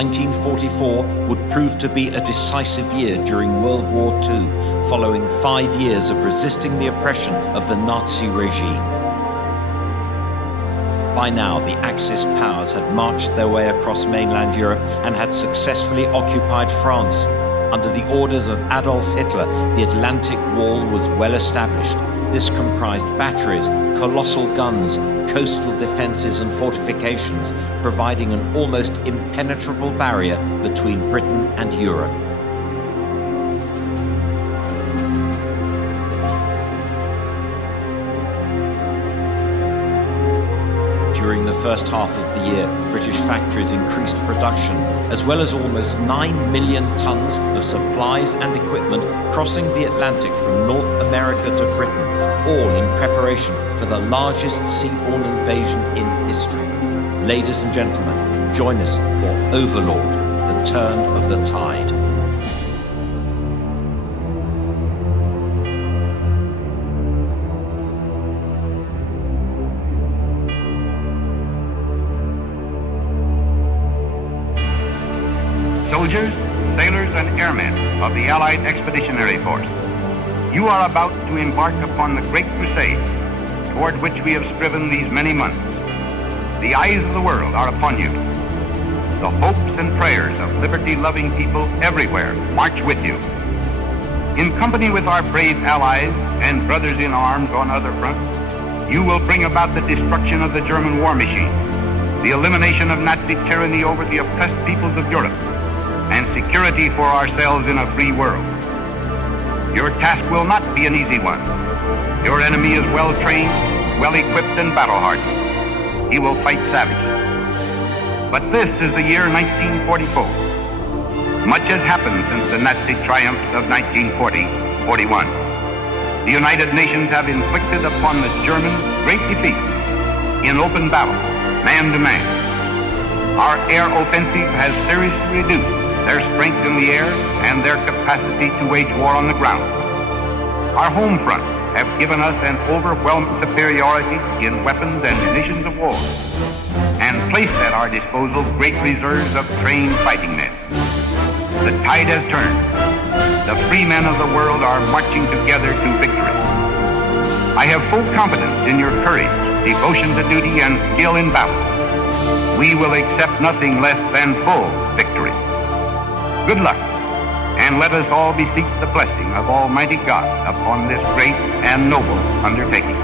1944 would prove to be a decisive year during World War II, following 5 years of resisting the oppression of the Nazi regime. By now, the Axis powers had marched their way across mainland Europe and had successfully occupied France. Under the orders of Adolf Hitler, the Atlantic Wall was well established. This comprised batteries, colossal guns, coastal defenses and fortifications, providing an almost impenetrable barrier between Britain and Europe. During the first half of the year, British factories increased production, as well as almost 9 million tons of supplies and equipment crossing the Atlantic from North America to Britain, all in preparation for the largest seaborne invasion in history. Ladies and gentlemen, join us for Overlord, the turn of the tide. Soldiers, sailors, and airmen of the Allied Expeditionary Force, you are about to embark upon the great crusade toward which we have striven these many months. The eyes of the world are upon you. The hopes and prayers of liberty-loving people everywhere march with you. In company with our brave allies and brothers in arms on other fronts, you will bring about the destruction of the German war machine, the elimination of Nazi tyranny over the oppressed peoples of Europe, and security for ourselves in a free world. Your task will not be an easy one. Your enemy is well trained, well equipped, and battle-hardened. He will fight savagely. But this is the year 1944. Much has happened since the Nazi triumphs of 1940-41. The United Nations have inflicted upon the Germans great defeat in open battle, man to man. Our air offensive has seriously reduced their strength in the air and their capacity to wage war on the ground. Our home fronts have given us an overwhelming superiority in weapons and munitions of war, and placed at our disposal great reserves of trained fighting men. The tide has turned. The free men of the world are marching together to victory. I have full confidence in your courage, devotion to duty, and skill in battle. We will accept nothing less than full victory. Good luck, and let us all beseech the blessing of Almighty God upon this great and noble undertaking.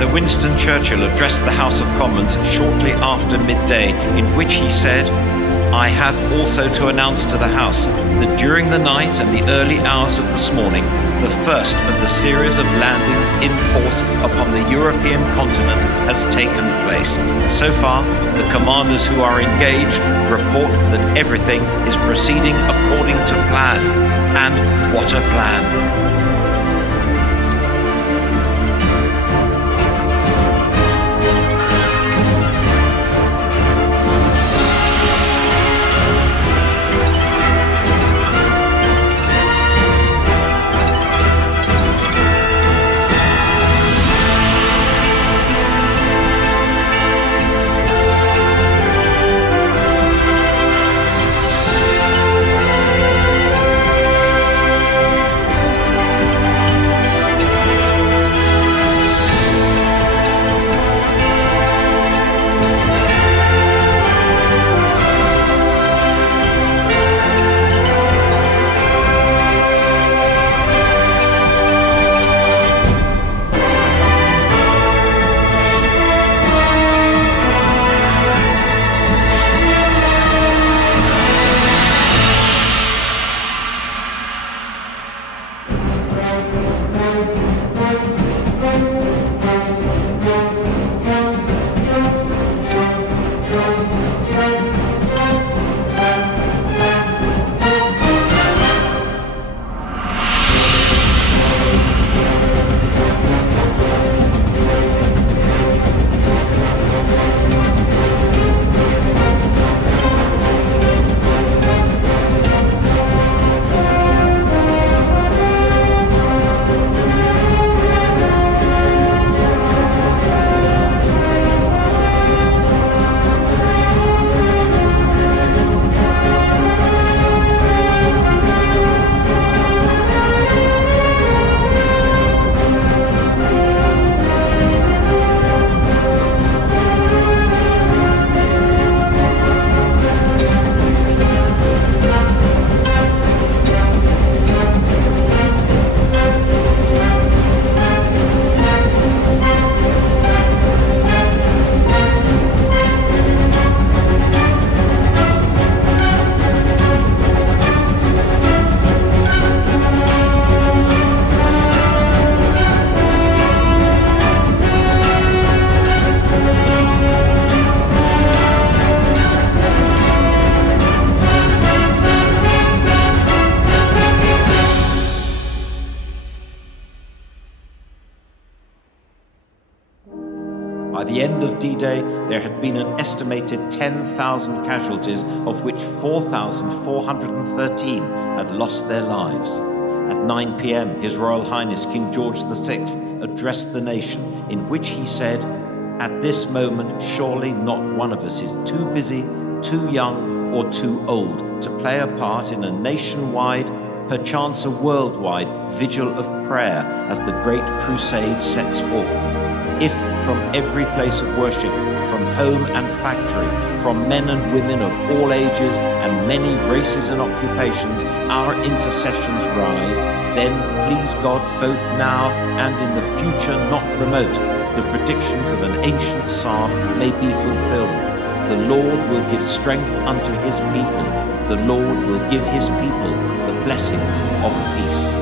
Sir Winston Churchill addressed the House of Commons shortly after midday, in which he said, "I have also to announce to the House that during the night and the early hours of this morning, the first of the series of landings in force upon the European continent has taken place. So far, the commanders who are engaged report that everything is proceeding according to plan." And what a plan! By the end of D-Day, there had been an estimated 10,000 casualties, of which 4,413 had lost their lives. At 9 p.m., His Royal Highness King George VI addressed the nation, in which he said, "At this moment, surely not one of us is too busy, too young, or too old to play a part in a nationwide, perchance a worldwide, vigil of prayer as the great crusade sets forth. If from every place of worship, from home and factory, from men and women of all ages and many races and occupations, our intercessions rise, then please God, both now and in the future not remote, the predictions of an ancient psalm may be fulfilled. The Lord will give strength unto his people. The Lord will give his people the blessings of peace."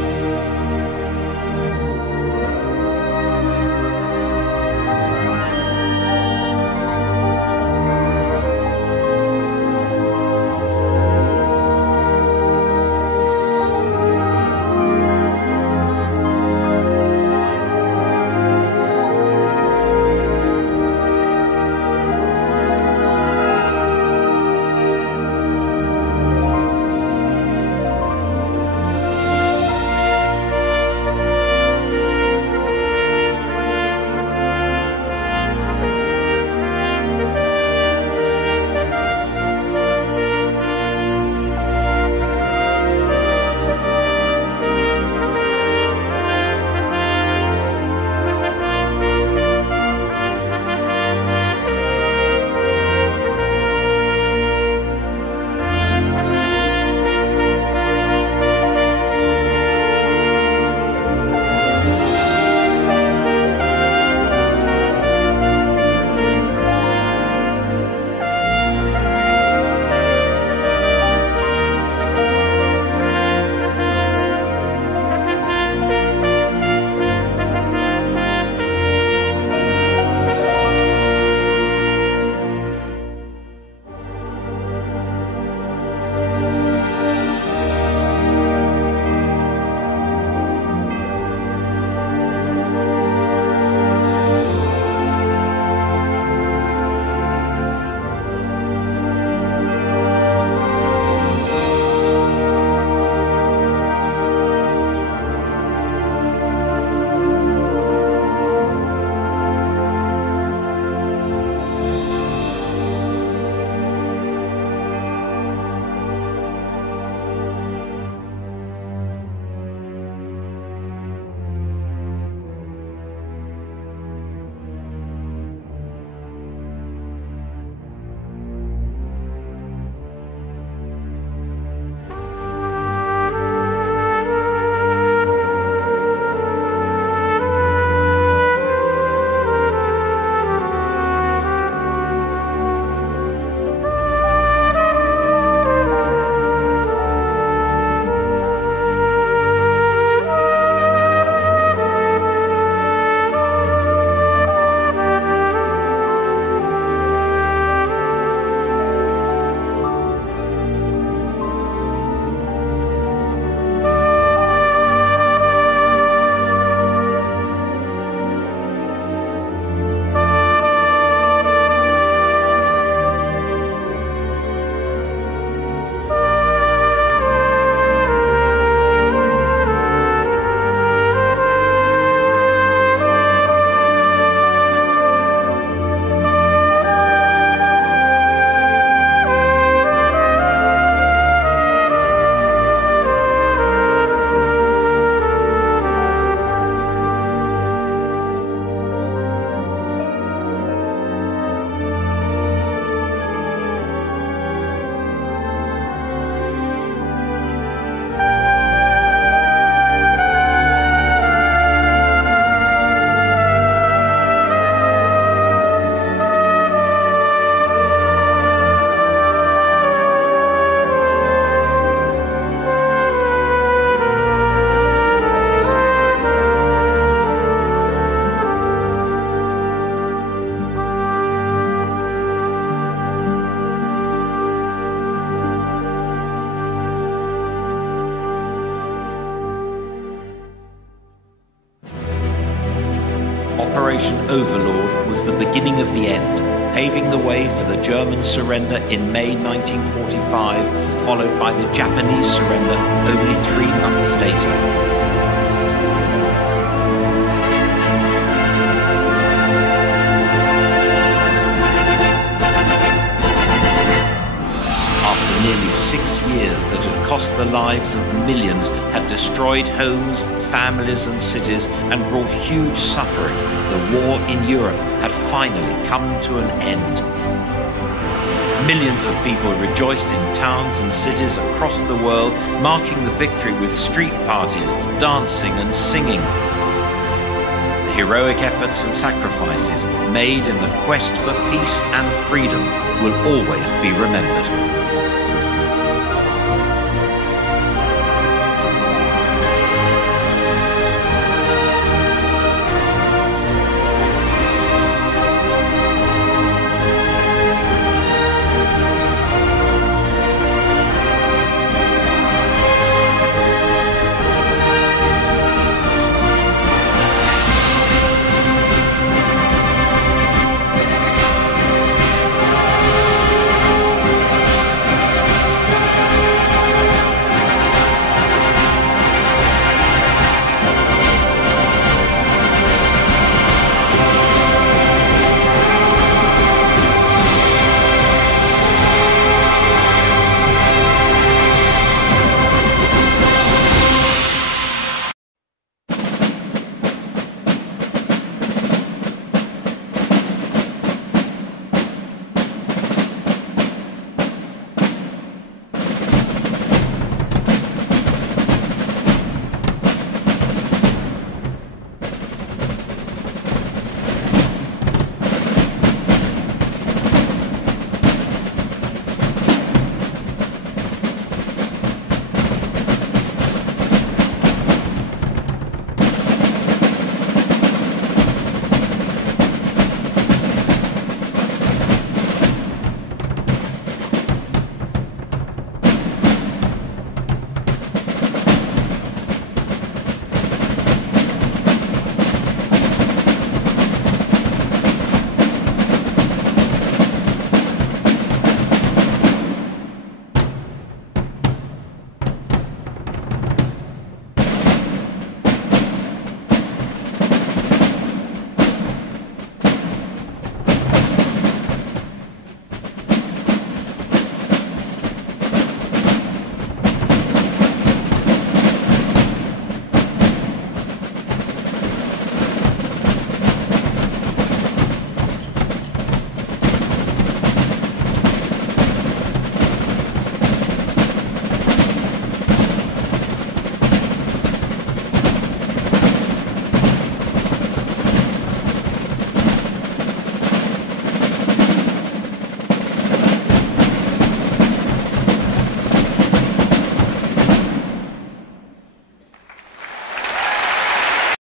Operation Overlord was the beginning of the end, paving the way for the German surrender in May 1945, followed by the Japanese surrender only 3 months later. Nearly 6 years that had cost the lives of millions, had destroyed homes, families and cities, and brought huge suffering, the war in Europe had finally come to an end. Millions of people rejoiced in towns and cities across the world, marking the victory with street parties, dancing and singing. The heroic efforts and sacrifices made in the quest for peace and freedom will always be remembered.